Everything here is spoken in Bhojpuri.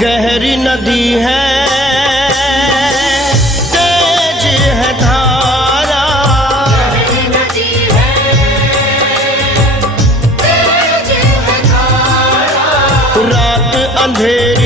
गहरी नदी है, तेज है धारा, गहरी नदी है, तेज है धारा। रात अंधेरी